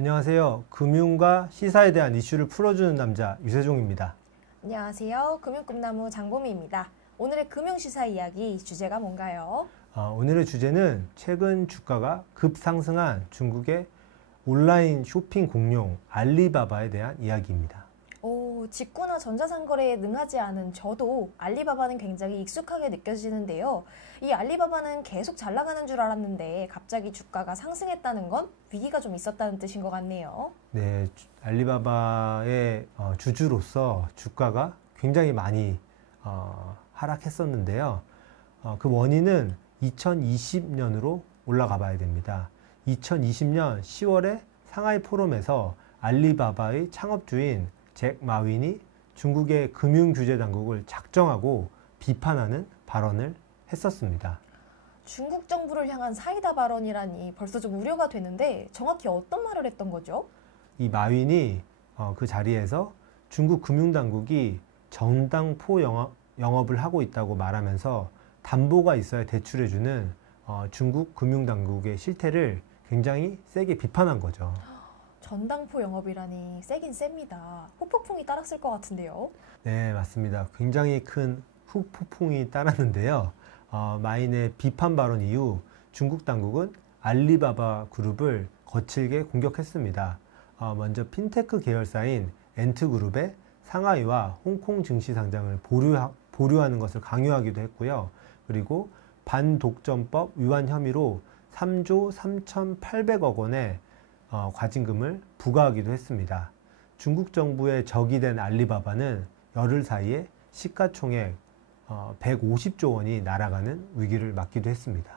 안녕하세요. 금융과 시사에 대한 이슈를 풀어주는 남자 유세종입니다. 안녕하세요. 금융꿈나무 장보미입니다. 오늘의 금융시사 이야기 주제가 뭔가요? 오늘의 주제는 최근 주가가 급상승한 중국의 온라인 쇼핑 공룡 알리바바에 대한 이야기입니다. 직구나 전자상거래에 능하지 않은 저도 알리바바는 굉장히 익숙하게 느껴지는데요. 이 알리바바는 계속 잘 나가는 줄 알았는데 갑자기 주가가 상승했다는 건 위기가 좀 있었다는 뜻인 것 같네요. 네, 알리바바의 주주로서 주가가 굉장히 많이 하락했었는데요. 그 원인은 2020년으로 올라가 봐야 됩니다. 2020년 10월에 상하이 포럼에서 알리바바의 창업주인 잭 마윈이 중국의 금융규제당국을 작정하고 비판하는 발언을 했었습니다. 중국 정부를 향한 사이다 발언이라니 벌써 좀 우려가 되는데 정확히 어떤 말을 했던 거죠? 이 마윈이 그 자리에서 중국 금융당국이 전당포 영업을 하고 있다고 말하면서 담보가 있어야 대출해주는 중국 금융당국의 실태를 굉장히 세게 비판한 거죠. 전당포 영업이라니 세긴 셉니다. 후폭풍이 따랐을 것 같은데요. 네, 맞습니다. 굉장히 큰 후폭풍이 따랐는데요. 마윈의 비판 발언 이후 중국 당국은 알리바바 그룹을 거칠게 공격했습니다. 먼저 핀테크 계열사인 엔트그룹의 상하이와 홍콩 증시 상장을 보류하는 것을 강요하기도 했고요. 그리고 반독점법 위반 혐의로 3조 3,800억 원의 과징금을 부과하기도 했습니다. 중국 정부의 적이 된 알리바바는 열흘 사이에 시가총액 150조 원이 날아가는 위기를 맞기도 했습니다.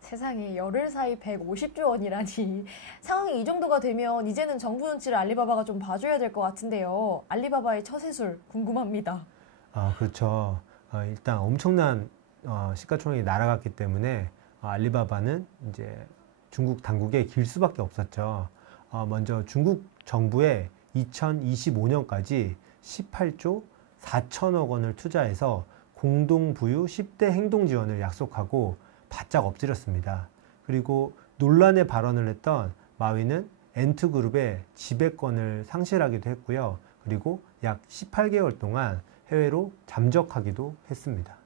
세상에 열흘 사이 150조 원이라니. 상황이 이 정도가 되면 이제는 정부 눈치를 알리바바가 좀 봐줘야 될 것 같은데요. 알리바바의 처세술 궁금합니다. 그렇죠. 일단 엄청난 시가총액이 날아갔기 때문에 알리바바는 이제 중국 당국에 길 수밖에 없었죠. 먼저 중국 정부에 2025년까지 18조 4천억 원을 투자해서 공동부유 10대 행동 지원을 약속하고 바짝 엎드렸습니다. 그리고 논란의 발언을 했던 마윈은 엔트그룹의 지배권을 상실하기도 했고요. 그리고 약 18개월 동안 해외로 잠적하기도 했습니다.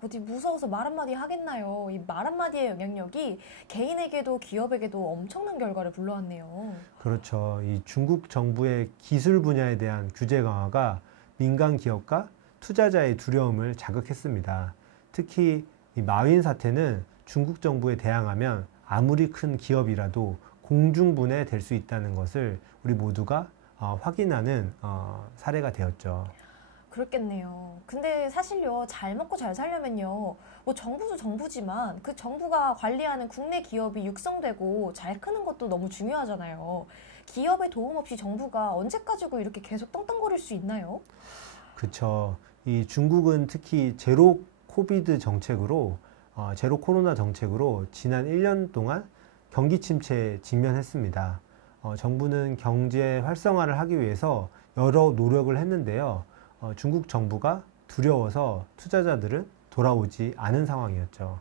어디 무서워서 말 한마디 하겠나요? 이 말 한마디의 영향력이 개인에게도 기업에게도 엄청난 결과를 불러왔네요. 그렇죠. 이 중국 정부의 기술 분야에 대한 규제 강화가 민간 기업과 투자자의 두려움을 자극했습니다. 특히 이 마윈 사태는 중국 정부에 대항하면 아무리 큰 기업이라도 공중분해 될 수 있다는 것을 우리 모두가 확인하는 사례가 되었죠. 그렇겠네요. 근데 사실요, 잘 먹고 잘 살려면요, 뭐 정부도 정부지만 그 정부가 관리하는 국내 기업이 육성되고 잘 크는 것도 너무 중요하잖아요. 기업의 도움 없이 정부가 언제까지고 이렇게 계속 떵떵거릴 수 있나요? 그렇죠. 이 중국은 특히 제로 코비드 정책으로 제로 코로나 정책으로 지난 1년 동안 경기 침체에 직면했습니다. 정부는 경제 활성화를 하기 위해서 여러 노력을 했는데요. 중국 정부가 두려워서 투자자들은 돌아오지 않은 상황이었죠.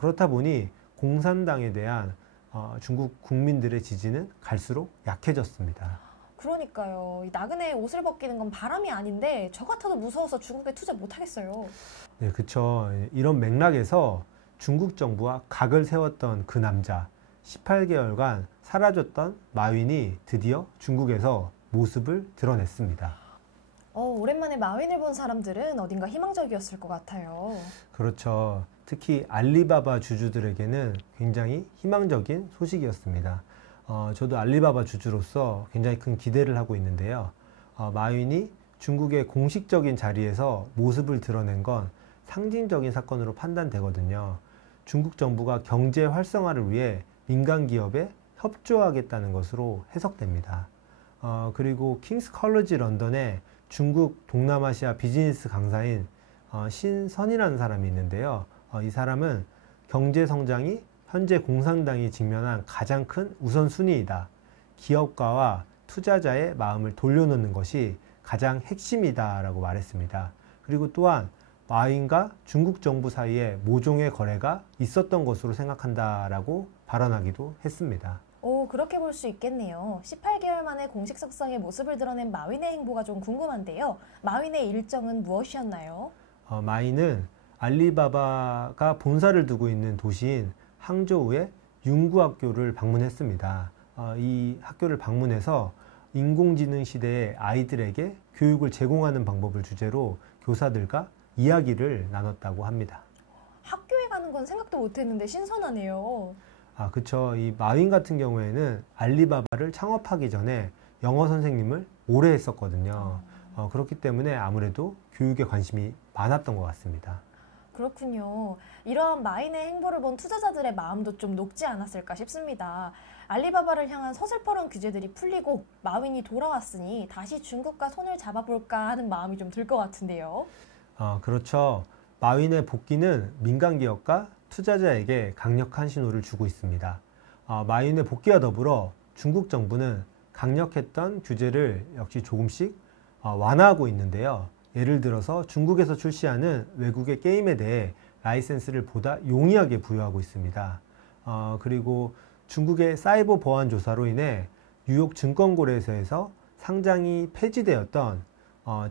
그렇다 보니 공산당에 대한 중국 국민들의 지지는 갈수록 약해졌습니다. 그러니까요. 이 나그네 옷을 벗기는 건 바람이 아닌데 저 같아도 무서워서 중국에 투자 못 하겠어요. 네, 그렇죠. 이런 맥락에서 중국 정부와 각을 세웠던 그 남자, 18개월간 사라졌던 마윈이 드디어 중국에서 모습을 드러냈습니다. 오랜만에 마윈을 본 사람들은 어딘가 희망적이었을 것 같아요. 그렇죠. 특히 알리바바 주주들에게는 굉장히 희망적인 소식이었습니다. 저도 알리바바 주주로서 굉장히 큰 기대를 하고 있는데요. 마윈이 중국의 공식적인 자리에서 모습을 드러낸 건 상징적인 사건으로 판단되거든요. 중국 정부가 경제 활성화를 위해 민간 기업에 협조하겠다는 것으로 해석됩니다. 그리고 킹스 컬리지 런던에 중국 동남아시아 비즈니스 강사인 신선이라는 사람이 있는데요. 이 사람은 경제 성장이 현재 공산당이 직면한 가장 큰 우선순위이다. 기업가와 투자자의 마음을 돌려놓는 것이 가장 핵심이다라고 말했습니다. 그리고 또한 마윈과 중국 정부 사이에 모종의 거래가 있었던 것으로 생각한다라고 발언하기도 했습니다. 오, 그렇게 볼 수 있겠네요. 18개월 만에 공식 석상의 모습을 드러낸 마윈의 행보가 좀 궁금한데요. 마윈의 일정은 무엇이었나요? 마윈은 알리바바가 본사를 두고 있는 도시인 항저우의 융구학교를 방문했습니다. 이 학교를 방문해서 인공지능 시대의 아이들에게 교육을 제공하는 방법을 주제로 교사들과 이야기를 나눴다고 합니다. 학교에 가는 건 생각도 못했는데 신선하네요. 그쵸. 이 마윈 같은 경우에는 알리바바를 창업하기 전에 영어 선생님을 오래 했었거든요. 그렇기 때문에 아무래도 교육에 관심이 많았던 것 같습니다. 그렇군요. 이러한 마윈의 행보를 본 투자자들의 마음도 좀 녹지 않았을까 싶습니다. 알리바바를 향한 서슬퍼런 규제들이 풀리고 마윈이 돌아왔으니 다시 중국과 손을 잡아볼까 하는 마음이 좀 들 것 같은데요. 그렇죠. 마윈의 복귀는 민간 기업과 투자자에게 강력한 신호를 주고 있습니다. 마윈의 복귀와 더불어 중국 정부는 강력했던 규제를 역시 조금씩 완화하고 있는데요. 예를 들어서 중국에서 출시하는 외국의 게임에 대해 라이센스를 보다 용이하게 부여하고 있습니다. 그리고 중국의 사이버 보안 조사로 인해 뉴욕 증권거래소에서 상장이 폐지되었던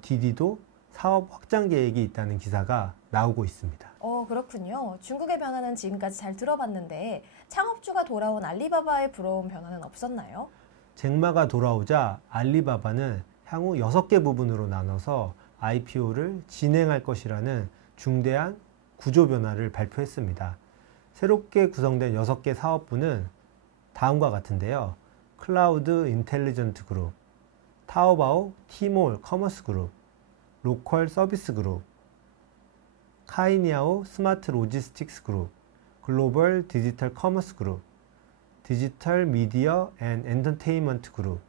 디디도 사업 확장 계획이 있다는 기사가 나오고 있습니다. 그렇군요. 중국의 변화는 지금까지 잘 들어봤는데 창업주가 돌아온 알리바바의 부러운 변화는 없었나요? 잭마가 돌아오자 알리바바는 향후 6개 부분으로 나눠서 IPO를 진행할 것이라는 중대한 구조 변화를 발표했습니다. 새롭게 구성된 6개 사업부는 다음과 같은데요. 클라우드 인텔리전트 그룹, 타오바오 티몰 커머스 그룹, 로컬 서비스 그룹, 카이니아오 스마트 로지스틱스 그룹, 글로벌 디지털 커머스 그룹, 디지털 미디어 앤 엔터테인먼트 그룹.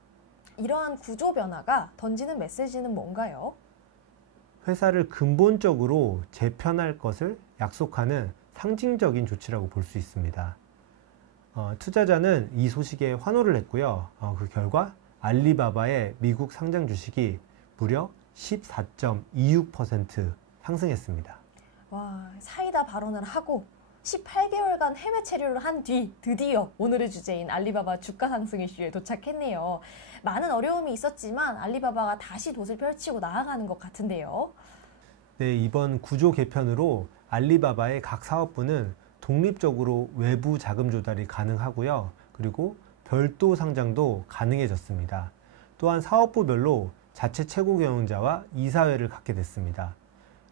이러한 구조 변화가 던지는 메시지는 뭔가요? 회사를 근본적으로 재편할 것을 약속하는 상징적인 조치라고 볼 수 있습니다. 투자자는 이 소식에 환호를 했고요. 그 결과 알리바바의 미국 상장 주식이 무려 14.26% 상승했습니다. 와, 사이다 발언을 하고 18개월간 해외 체류를 한 뒤 드디어 오늘의 주제인 알리바바 주가 상승 이슈에 도착했네요. 많은 어려움이 있었지만 알리바바가 다시 돛을 펼치고 나아가는 것 같은데요. 네, 이번 구조 개편으로 알리바바의 각 사업부는 독립적으로 외부 자금 조달이 가능하고요. 그리고 별도 상장도 가능해졌습니다. 또한 사업부별로 자체 최고 경영자와 이사회를 갖게 됐습니다.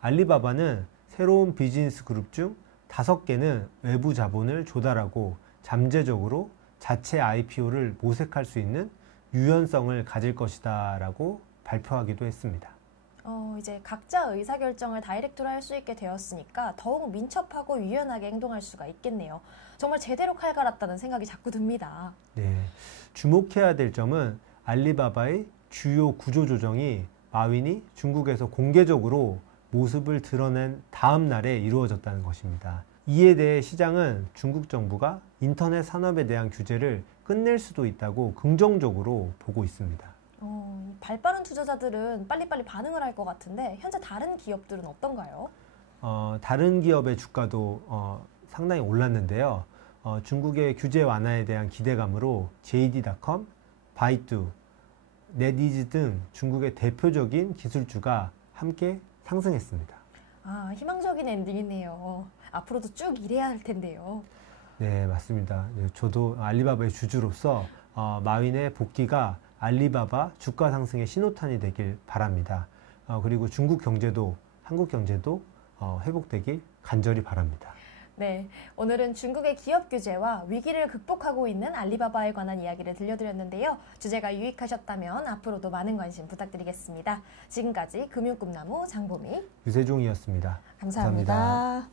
알리바바는 새로운 비즈니스 그룹 중 5개는 외부 자본을 조달하고 잠재적으로 자체 IPO를 모색할 수 있는 유연성을 가질 것이다 라고 발표하기도 했습니다. 이제 각자 의사결정을 다이렉트로 할 수 있게 되었으니까 더욱 민첩하고 유연하게 행동할 수가 있겠네요. 정말 제대로 칼갈았다는 생각이 자꾸 듭니다. 네, 주목해야 될 점은 알리바바의 주요 구조조정이 마윈이 중국에서 공개적으로 모습을 드러낸 다음 날에 이루어졌다는 것입니다. 이에 대해 시장은 중국 정부가 인터넷 산업에 대한 규제를 끝낼 수도 있다고 긍정적으로 보고 있습니다. 발빠른 투자자들은 빨리빨리 반응을 할 것 같은데 현재 다른 기업들은 어떤가요? 다른 기업의 주가도 상당히 올랐는데요. 중국의 규제 완화에 대한 기대감으로 JD.com, 바이두, 넷이즈 등 중국의 대표적인 기술주가 함께 상승했습니다. 희망적인 엔딩이네요. 앞으로도 쭉 일해야 할 텐데요. 네, 맞습니다. 저도 알리바바의 주주로서 마윈의 복귀가 알리바바 주가 상승의 신호탄이 되길 바랍니다. 그리고 중국 경제도 한국 경제도 회복되길 간절히 바랍니다. 네, 오늘은 중국의 기업 규제와 위기를 극복하고 있는 알리바바에 관한 이야기를 들려드렸는데요. 주제가 유익하셨다면 앞으로도 많은 관심 부탁드리겠습니다. 지금까지 금융꿈나무 장보미, 유세종이었습니다. 감사합니다.